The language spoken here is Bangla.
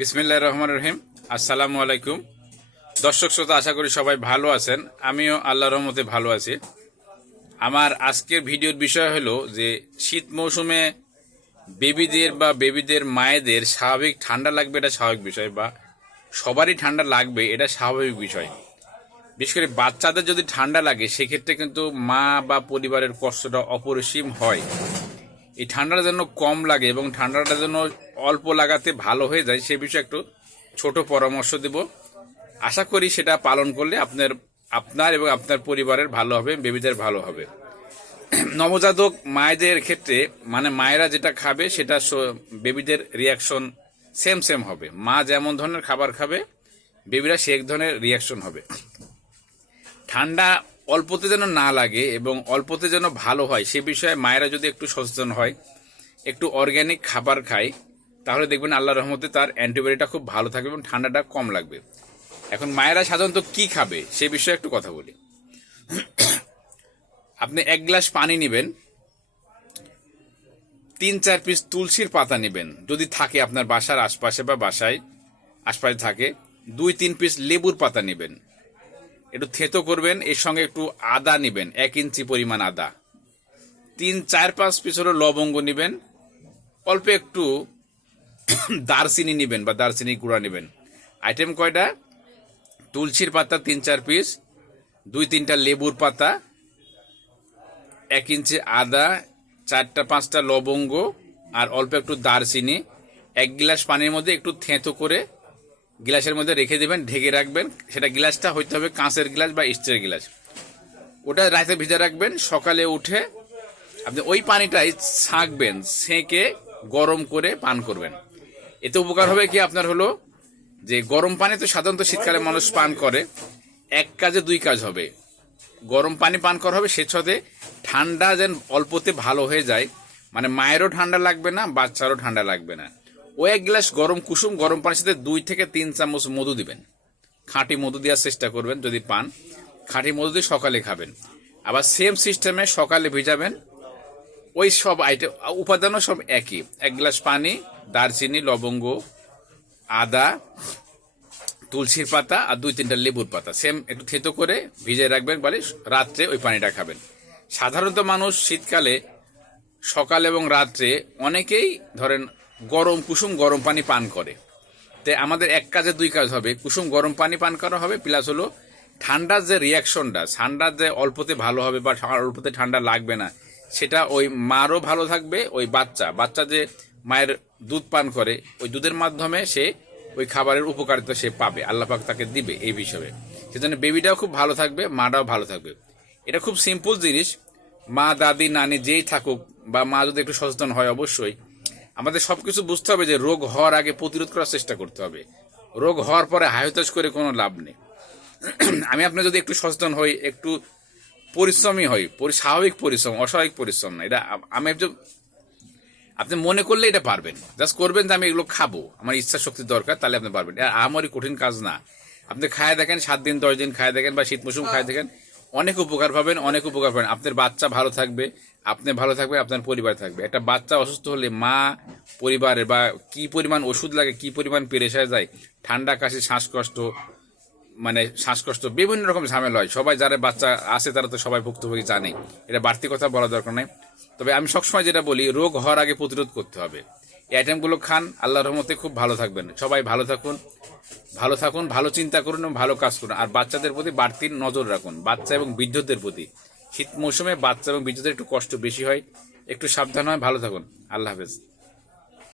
বিসমিল্লাহ রহমান রহিম। আসসালামু আলাইকুম। দর্শক শ্রোতা, আশা করি সবাই ভালো আছেন। আমিও আল্লাহর রহমতে ভালো আছি। আমার আজকের ভিডিওর বিষয় হলো যে, শীত মৌসুমে বেবিদের বা বেবিদের মায়েদের স্বাভাবিক ঠান্ডা লাগবে এটা স্বাভাবিক বিষয় বা সবারই ঠান্ডা লাগবে এটা স্বাভাবিক বিষয়। বিশেষ করে বাচ্চাদের যদি ঠান্ডা লাগে, সেক্ষেত্রে কিন্তু মা বা পরিবারের কষ্টটা অপরিসীম হয়। এই ঠান্ডাটা যেন কম লাগে এবং ঠান্ডাটা যেন অল্প লাগাতে ভালো হয়ে যায়, সে বিষয়ে একটু ছোট পরামর্শ দেব। আশা করি সেটা পালন করলে আপনার আপনার এবং আপনার পরিবারের ভালো হবে, বেবিদের ভালো হবে। নবজাতক মায়েদের ক্ষেত্রে মানে মায়েরা যেটা খাবে, সেটা বেবিদের রিয়াকশন সেম সেম হবে। মা যেমন ধরনের খাবার খাবে, বেবিরা সে এক ধরনের রিয়াকশন হবে। ঠান্ডা অল্পতে যেন না লাগে এবং অল্পতে যেন ভালো হয়, সে বিষয়ে মায়েরা যদি একটু সচেতন হয়, একটু অর্গ্যানিক খাবার খায় তাহলে দেখবেন আল্লাহ রহমতে তার অ্যান্টিবায়োটিকটা খুব ভালো থাকবে এবং ঠান্ডাটা কম লাগবে। এখন মায়েরা সাধারণত কি খাবে সে বিষয়ে একটু কথা বলি। আপনি এক গ্লাস পানি নেবেন, তিন চার পিস তুলসীর পাতা নেবেন, যদি থাকে আপনার বাসার আশপাশে বা বাসায়, আশপাশে থাকে, দুই তিন পিস লেবুর পাতা নেবেন। একটু থেতো করবেন, এর সঙ্গে একটু আদা নেবেন, এক ইঞ্চি পরিমাণ আদা। তিন চার পাঁচ পিস হলো লবঙ্গ নেবেন, অল্প একটু দারচিনি নেবেন বা দারচিনি গুঁড়া নেবেন। আইটেম কয়টা? তুলসীর পাতা তিন চার পিস দুই তিনটা লেবুর পাতা, এক ইঞ্চি আদা, চারটা পাঁচটা লবঙ্গ আর অল্প একটু দারচিনি। এক গ্লাস পানির মধ্যে একটু থেঁতো করে গ্লাসের মধ্যে রেখে দেবেন, ঢেকে রাখবেন। সেটা গ্লাসটা হইতে হবে কাঁচের গ্লাস বা স্টিলের গ্লাস। ওটা রাতে ভিজে রাখবেন, সকালে উঠে আপনি ওই পানিটাই ছাঁকবেন সেঁকে গরম করে পান করবেন। এতে উপকার হবে কি? আপনার হলো যে গরম পানি তো সাধারণত শীতকালে মানুষ পান করে। এক কাজে দুই কাজ হবে। গরম পানি পান করা হবে, সে ঠান্ডা যেন অল্পতে ভালো হয়ে যায়। মানে মায়েরও ঠান্ডা লাগবে না, বাচ্চারও ঠান্ডা লাগবে না। ও এক গ্লাস গরম কুসুম, গরম পানির সাথে দুই থেকে তিন চামচ মধু দিবেন। খাঁটি মধু দেওয়ার চেষ্টা করবেন যদি পান। খাঁটি মধু দিয়ে সকালে খাবেন। আবার সেম সিস্টেমে সকালে ভিজাবেন। ওই সব আইটেম উপাদানও সব একই। এক গ্লাস পানি দারচিনি, লবঙ্গ, আদা, তুলসীর পাতা আর দুই তিনটা লেবুর পাতা। সেম একটু থেতো করে ভিজে রাখবেন বলে রাত্রে ওই পানিটা খাবেন। সাধারণত মানুষ শীতকালে সকাল এবং রাত্রে অনেকেই ধরেন গরম, কুসুম গরম পানি পান করে। তে আমাদের এক কাজে দুই কাজ হবে। কুসুম গরম পানি পান করা হবে, প্লাস হলো ঠান্ডার যে রিয়াকশনটা ঠান্ডার যে অল্পতে ভালো হবে বা অল্পতে ঠান্ডা লাগবে না, সেটা ওই মারও ভালো থাকবে, ওই বাচ্চা বাচ্চা যে মায়ের দুধ পান করে, ওই দুধের মাধ্যমে সে ওই খাবারের উপকারিতা সে পাবে। আল্লাহ পাক তাকে দিবে এই বিষয়ে। সেজন্য বেবিটাও খুব ভালো থাকবে, মাটাও ভালো থাকবে। এটা খুব সিম্পল জিনিস। মা, দাদি, নানি যেই থাকুক বা মা যদি একটু সচেতন হয় অবশ্যই, আমাদের সব কিছু বুঝতে হবে যে রোগ হওয়ার আগে প্রতিরোধ করার চেষ্টা করতে হবে। রোগ হওয়ার পরে হায়তাস করে কোনো লাভ নেই। আমি আপনি যদি একটু সচেতন হই, একটু পরিশ্রমী হই স্বাভাবিক পরিশ্রম অস্বাভাবিক পরিশ্রম না, এটা আমি একটু আপনি মনে করলে এটা পারবেন জাস্ট করবেন যে আমি এগুলো খাব। আমার ইচ্ছা শক্তি দরকার তাহলে আপনি পারবেন। এটা আমারই কঠিন কাজ না। আপনি খায় দেখেন সাত দিন দশ দিন খায় দেখেন বা শীত মৌসুম খায় দেখেন অনেক উপকার পাবেন অনেক উপকার পাবেন। আপনার বাচ্চা ভালো থাকবে আপনি ভালো থাকবে আপনার পরিবার থাকবে। একটা বাচ্চা অসুস্থ হলে মা পরিবারের বা কি পরিমাণ ওষুধ লাগে কি পরিমাণ পেরেশায় যায় ঠান্ডা কাশি শ্বাসকষ্ট মানে শ্বাসকষ্ট, বিভিন্ন রকম ঝামেলা হয়। সবাই যারা বাচ্চা আছে, তারা তো সবাই ভুক্তভোগী জানে। এটা বাড়তি কথা বলা দরকার নেই। তবে আমি সবসময় যেটা বলি, রোগ হওয়ার আগে প্রতিরোধ করতে হবে। এই আইটেমগুলো খান, আল্লাহর রহমতে খুব ভালো থাকবেন। সবাই ভালো থাকুন ভালো থাকুন, ভালো চিন্তা করুন এবং ভালো কাজ করুন। আর বাচ্চাদের প্রতি বাড়তি নজর রাখুন, বাচ্চা এবং বৃদ্ধদের প্রতি। শীত মৌসুমে বাচ্চা এবং বৃদ্ধদের একটু কষ্ট বেশি হয়, একটু সাবধান হয়, ভালো থাকুন। আল্লাহ হাফেজ।